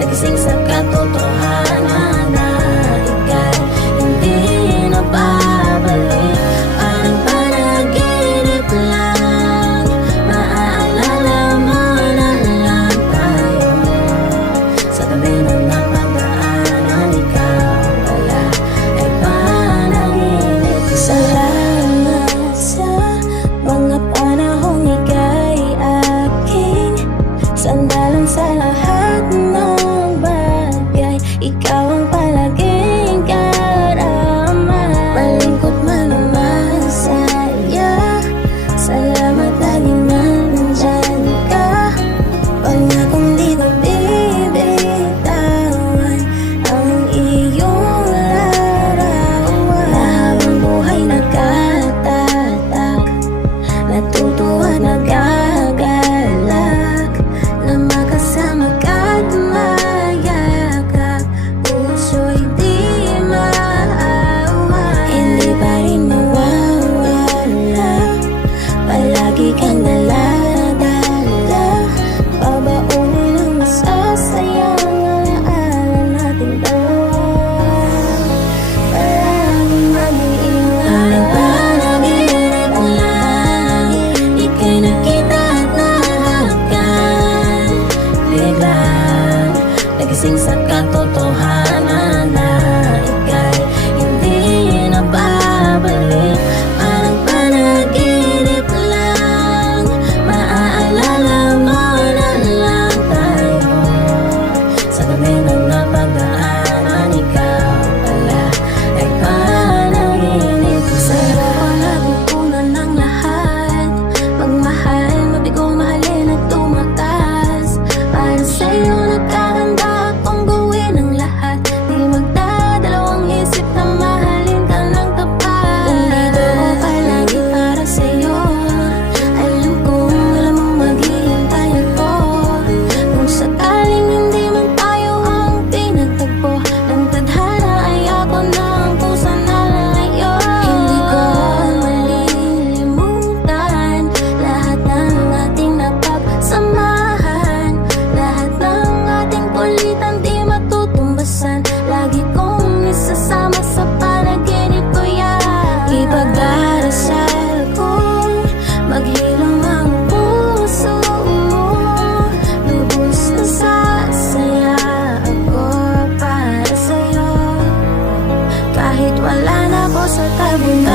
Nagising sa katotohanan na ika'y hindi na babalik. Parang panaginip lang, maaalala mo na lang tayo. Sa tabi ng napagdaanan, ikaw pala ay panaginip. Salamat sa mga panahong ika'y aking sandalan sa lahat ng bagay. Ikaw ang palaging karama, malingkot man o masaya. Salamat laging nandyan ka. Pangakong di ko bibitawan ang iyong larawan. Na habang buhay nagkatatak, natutuwa nagagalak, na makasama ka't mayakap. Puso'y di maawa, hindi pa rin mawawala. Palagi kang dala-dala, babaunin ang masasayang alaala nating dalawa. Palaging mag-iingat, parang panaginip lang, ika'y nakita at nahakan. Biglang nagising sa katotohanan na ika'y hindi na babalik. Parang panaginip lang, maaalala mo na lang tayo. Sa tabi ng napagdaanan, ikaw pala ay panaginip. Sa'yo ko natutunan ng lahat, magmahal, mabigo, mahalin at tumakas. Para sa'yo nagkahanda akong gawin ang lahat, di magdadalawang isip na mahalin ka ng tapat. Nandito ako palagi para sa'yo, alam kong alam mo maghihintay ako. Kung sakaling hindi man tayo ang pinagtagpo, ng tadhana ay ako na ang puso na lalayo. Hindi ko malilimutan lahat ng ating napagsamahan, lahat ng ating kulitan di matutumbasan. Lagi kong isasama sa panaginip ko yan. Ipagdarasal kong maghilom ang puso mo, lubos na sasaya ako para sa'yo. Kahit wala na ako sa tabi mo,